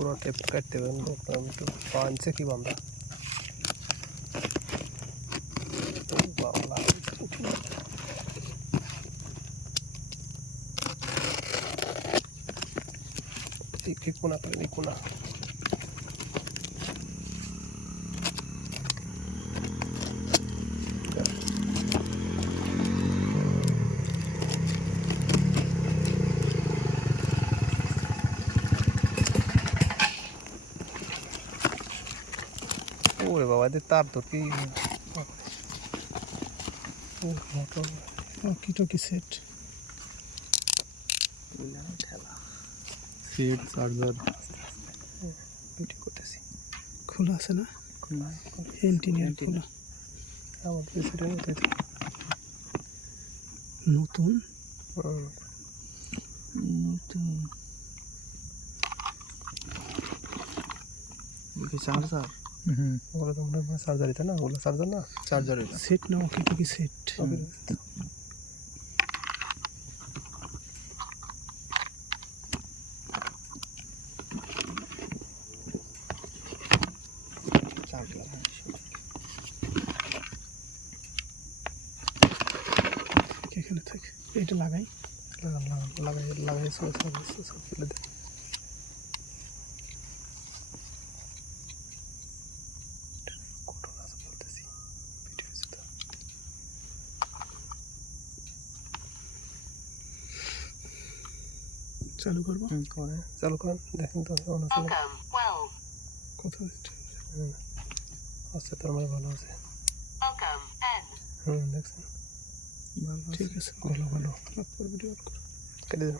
পুরো টেপ কাটতে দেখলাম একটু পাঞ্চে কি বান্ধা এই এই কোনা করে এই কোনা। ওরে বাবা এদের তার তো কি? মোটর কি টকি সেট সিট চার্জার ভিডিও করতেছি। খোলা আছে না? এন্টিনিয়ার খোলা। আমার তো। নতুন? হুম। চার্জার। ওগুলো তো মনে হয় চার্জারিতে না? ওগুলো চার্জার না? চার্জার সেট না ওকে। টকি সেট চার্জার এখানে থাকে এটা লাগাই। লাগান লাগান লাগাই লাগাই সব সব সব ফেলে দে ঘটনা আছে বলতেছি ভিডিও আছে তো চালু করব? করে। চালু করেন দেখেন তো অন আছে কোথাও আছে তোর মানে ভালো আছে। হুম দেখছেন? ঠিক আছে ভালো ভালো। ভিডিও কেটে দেন